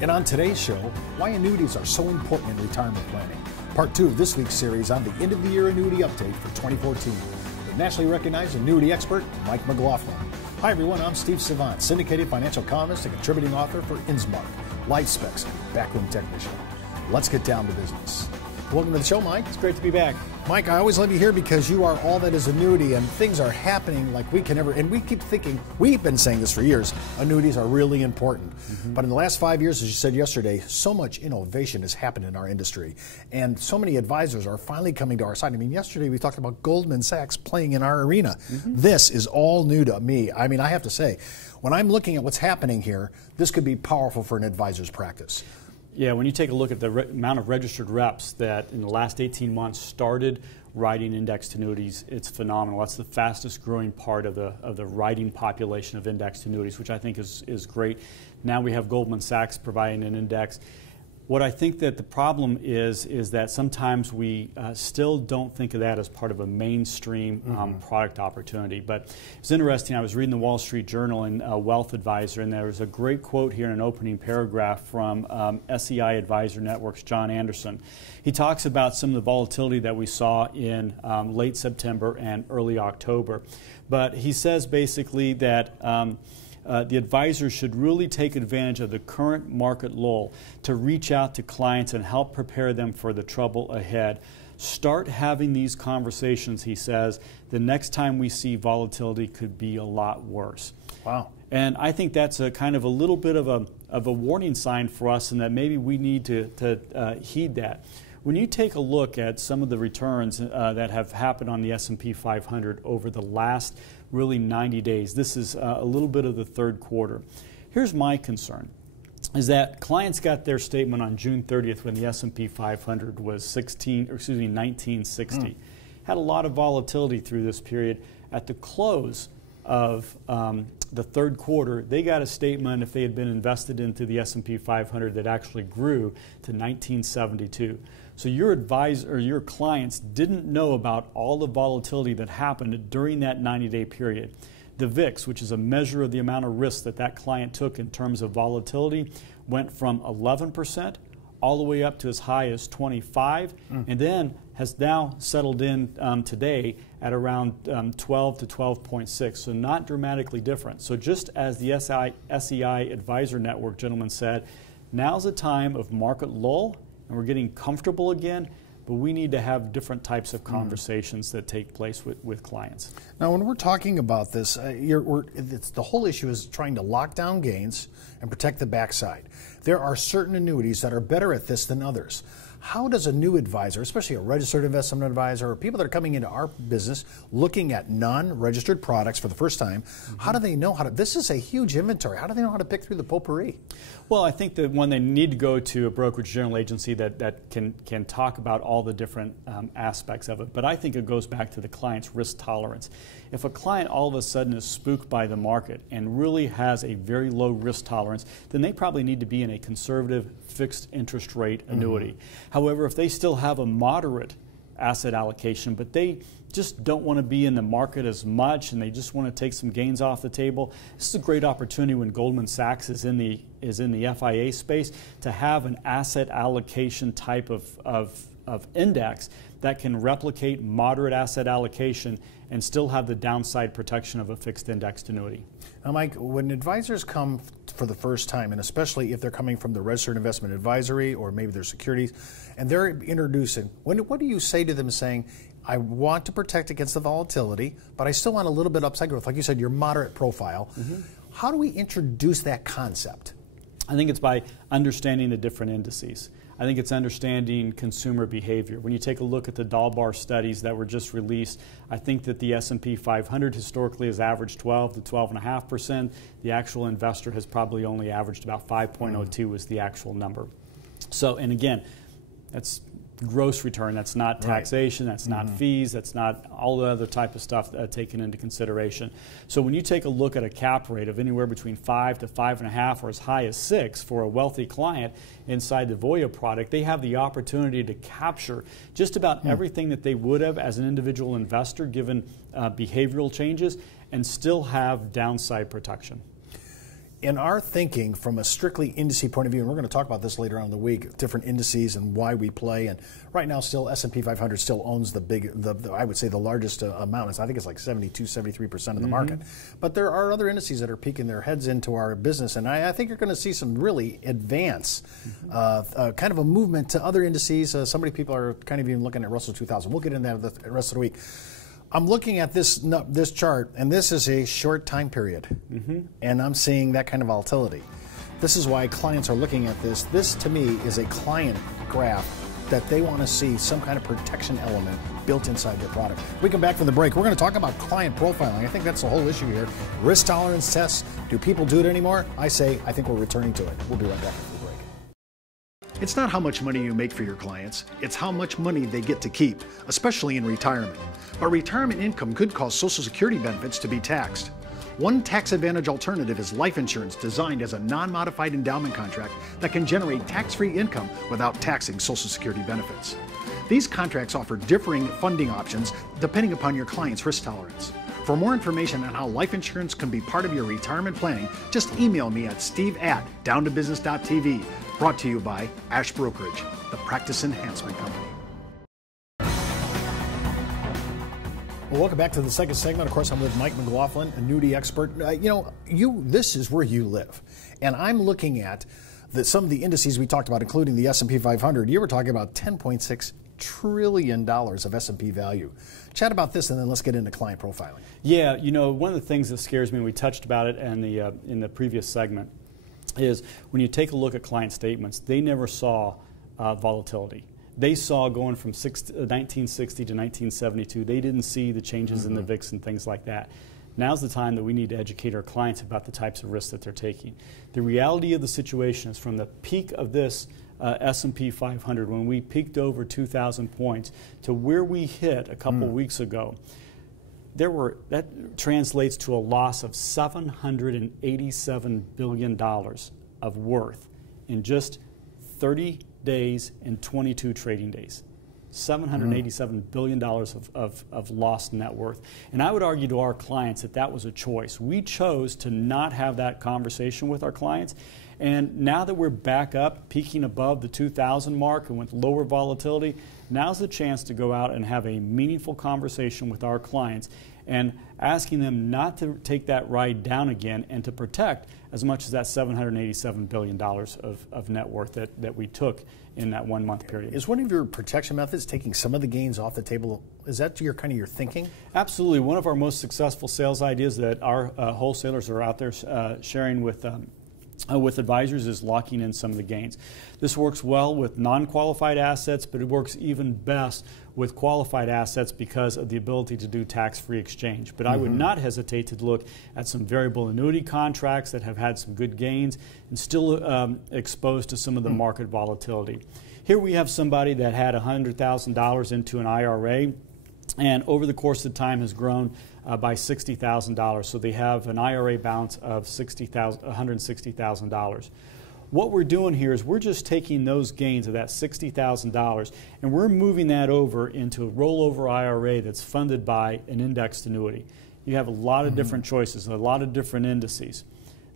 And on today's show, why annuities are so important in retirement planning. Part 2 of this week's series on the end of the year annuity update for 2014 with nationally recognized annuity expert Mike McLaughlin. Hi everyone, I'm Steve Savant, syndicated financial columnist and contributing author for Innsmark, LifeSpecs, Backroom Technician. Let's get down to business. Welcome to the show, Mike. It's great to be back. Mike, I always love you here because you are all that is annuity, and things are happening like we can never, and we keep thinking, we've been saying this for years, annuities are really important. But in the last 5 years, as you said yesterday, so much innovation has happened in our industry, and so many advisors are finally coming to our side. I mean, yesterday we talked about Goldman Sachs playing in our arena. This is all new to me. I mean, I have to say, when I'm looking at what's happening here, this could be powerful for an advisor's practice. Yeah, when you take a look at the amount of registered reps that in the last 18 months started writing indexed annuities, it's phenomenal. That's the fastest growing part of the writing population of indexed annuities, which I think is great. Now we have Goldman Sachs providing an index. What I think that the problem is that sometimes we still don't think of that as part of a mainstream product opportunity. But it's interesting, I was reading the Wall Street Journal and Wealth Advisor, and there was a great quote here in an opening paragraph from SEI Advisor Network's John Anderson. He talks about some of the volatility that we saw in late September and early October. But he says basically that the advisors should really take advantage of the current market lull to reach out to clients and help prepare them for the trouble ahead. Start having these conversations, he says. The next time we see volatility could be a lot worse. Wow. And I think that's a kind of a little bit of a warning sign for us, and that maybe we need to heed that. When you take a look at some of the returns that have happened on the S&P 500 over the last really 90 days, this is a little bit of the third quarter. Here's my concern, is that clients got their statement on June 30th when the S&P 500 was 1960. Had a lot of volatility through this period. At the close of the third quarter, they got a statement, if they had been invested into the S&P 500, that actually grew to 1972. So your advisor or your clients didn't know about all the volatility that happened during that 90-day period. The VIX, which is a measure of the amount of risk that that client took in terms of volatility, went from 11% all the way up to as high as 25%, and then has now settled in today at around 12 to 12.6, so not dramatically different. So just as the SEI Advisor Network gentleman said, now's a time of market lull, and we're getting comfortable again, but we need to have different types of conversations that take place with clients. Now, when we're talking about this, the whole issue is trying to lock down gains and protect the backside. There are certain annuities that are better at this than others. How does a new advisor, especially a registered investment advisor, or people that are coming into our business looking at non-registered products for the first time, how do they know how to, this is a huge inventory, how do they know how to pick through the potpourri? Well, I think that when they need to go to a brokerage general agency that can talk about all the different aspects of it, but I think it goes back to the client's risk tolerance. If a client all of a sudden is spooked by the market and really has a very low risk tolerance, then they probably need to be in a conservative fixed interest rate annuity. However, if they still have a moderate asset allocation, but they just don't want to be in the market as much and they just want to take some gains off the table, this is a great opportunity when Goldman Sachs is in the FIA space to have an asset allocation type of index that can replicate moderate asset allocation and still have the downside protection of a fixed indexed annuity. Now, Mike, when advisors come for the first time, and especially if they're coming from the registered investment advisory or maybe their securities, and they're introducing, what do you say to them saying, I want to protect against the volatility, but I still want a little bit upside growth, like you said, your moderate profile. How do we introduce that concept? I think it's by understanding the different indices. I think it's understanding consumer behavior. When you take a look at the Dalbar studies that were just released, I think that the S&P 500 historically has averaged 12 to 12.5%. The actual investor has probably only averaged about 5.02 is the actual number. So, and again, that's gross return. That's not taxation, that's not fees, that's not all the other type of stuff taken into consideration. So when you take a look at a cap rate of anywhere between 5 to 5.5 or as high as 6 for a wealthy client inside the Voya product, they have the opportunity to capture just about everything that they would have as an individual investor given behavioral changes and still have downside protection. in our thinking from a strictly indice point of view, and we're going to talk about this later on in the week, different indices and why we play. And right now, still S&P 500 still owns I would say the largest amount. I think it's like 72, 73% of the market. But there are other indices that are peeking their heads into our business, and I think you're going to see some really advance, kind of a movement to other indices. So many people are kind of even looking at Russell 2000. We'll get into that the rest of the week. I'm looking at this chart, and this is a short time period, and I'm seeing that kind of volatility. This is why clients are looking at this. This, to me, is a client graph that they want to see some kind of protection element built inside their product. We come back from the break. We're going to talk about client profiling. I think that's the whole issue here. Risk tolerance tests. Do people do it anymore? I think we're returning to it. We'll be right back after the break. It's not how much money you make for your clients, it's how much money they get to keep, especially in retirement. But retirement income could cause Social Security benefits to be taxed. One tax advantage alternative is life insurance designed as a non-modified endowment contract that can generate tax-free income without taxing Social Security benefits. These contracts offer differing funding options depending upon your client's risk tolerance. For more information on how life insurance can be part of your retirement planning, just email me at steve@downtobusiness.tv. Brought to you by Ash Brokerage, the practice enhancement company. Well, welcome back to the second segment. Of course, I'm with Mike McLaughlin, annuity expert. This is where you live. And I'm looking at some of the indices we talked about, including the S&P 500. You were talking about $10.6 trillion of S&P value. Chat about this, and then let's get into client profiling. Yeah, one of the things that scares me, and we touched about it in the previous segment, is when you take a look at client statements, they never saw volatility. They saw going from 1960 to 1972, they didn't see the changes in the VIX and things like that. Now's the time that we need to educate our clients about the types of risks that they're taking. The reality of the situation is from the peak of this S&P 500, when we peaked over 2,000 points, to where we hit a couple weeks ago, that translates to a loss of $787 billion of worth in just 30 days and 22 trading days. $787 billion of lost net worth. And I would argue to our clients that was a choice. We chose to not have that conversation with our clients. And now that we're back up, peaking above the 2,000 mark and with lower volatility, now's the chance to go out and have a meaningful conversation with our clients and asking them not to take that ride down again and to protect as much as that $787 billion of net worth that we took in that 1 month period. Is one of your protection methods taking some of the gains off the table? Is that your thinking? Absolutely. One of our most successful sales ideas that our wholesalers are out there sharing with advisors is locking in some of the gains. This works well with non-qualified assets, but it works even best with qualified assets because of the ability to do tax-free exchange. But I would not hesitate to look at some variable annuity contracts that have had some good gains and still exposed to some of the market volatility. Here we have somebody that had $100,000 into an IRA, and over the course of time has grown by $60,000. So they have an IRA balance of $160,000. What we're doing here is we're just taking those gains of that $60,000 and we're moving that over into a rollover IRA that's funded by an indexed annuity. You have a lot of different choices, a lot of different indices.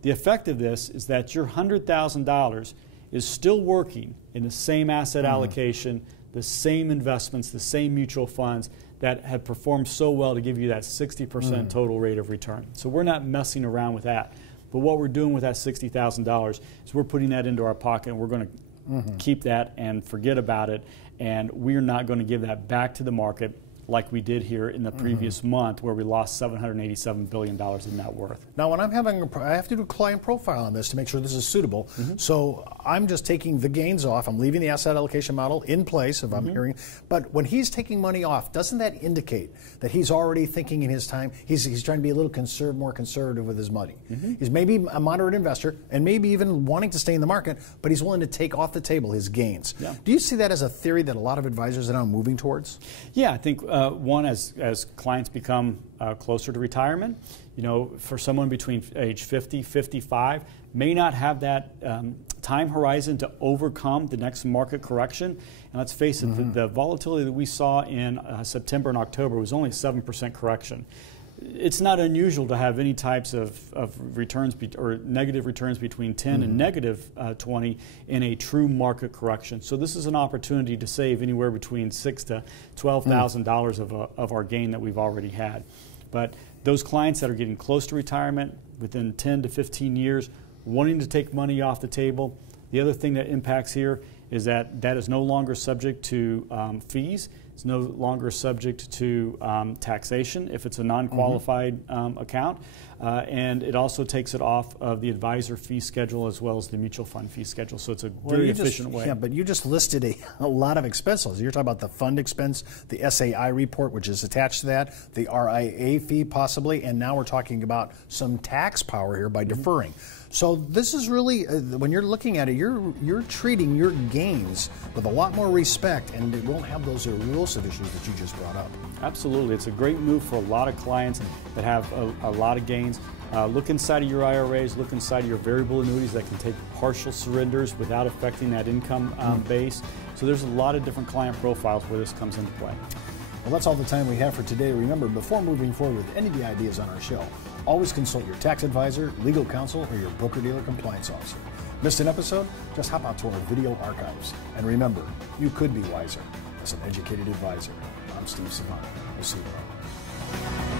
The effect of this is that your $100,000 is still working in the same asset allocation, the same investments, the same mutual funds that have performed so well to give you that 60% total rate of return. So we're not messing around with that. But what we're doing with that $60,000 is we're putting that into our pocket and we're going to keep that and forget about it. And we're not going to give that back to the market like we did here in the previous month where we lost $787 billion in net worth. Now, when I have to do a client profile on this to make sure this is suitable. So I'm just taking the gains off. I'm leaving the asset allocation model in place, if I'm hearing. But when he's taking money off, doesn't that indicate that he's already thinking in his time, he's trying to be a little more conservative with his money? He's maybe a moderate investor and maybe even wanting to stay in the market, but he's willing to take off the table his gains. Yeah. Do you see that as a theory that a lot of advisors are now moving towards? Yeah, I think one, as clients become closer to retirement, for someone between age 50, 55, may not have that time horizon to overcome the next market correction. And let's face it, the volatility that we saw in September and October was only a 7% correction. it's not unusual to have any types of returns or negative returns between 10 and negative 20 in a true market correction. So this is an opportunity to save anywhere between $6,000 to $12,000 of our gain that we've already had. But those clients that are getting close to retirement within 10 to 15 years, wanting to take money off the table, the other thing that impacts here is that that is no longer subject to fees. It's no longer subject to taxation if it's a non-qualified account. And it also takes it off of the advisor fee schedule as well as the mutual fund fee schedule. So it's a very efficient way. Yeah, but you just listed a lot of expenses. You're talking about the fund expense, the SAI report, which is attached to that, the RIA fee possibly, and now we're talking about some tax power here by deferring. So this is really, when you're looking at it, you're treating your gains with a lot more respect, and it won't have those erosive issues that you just brought up. Absolutely. It's a great move for a lot of clients that have a lot of gains. Look inside of your IRAs, look inside of your variable annuities that can take partial surrenders without affecting that income base. So there's a lot of different client profiles where this comes into play. Well, that's all the time we have for today. Remember, before moving forward with any of the ideas on our show, always consult your tax advisor, legal counsel, or your broker-dealer compliance officer. Missed an episode? Just hop out to our video archives. And remember, you could be wiser as an educated advisor. I'm Steve Savant. We'll see you tomorrow.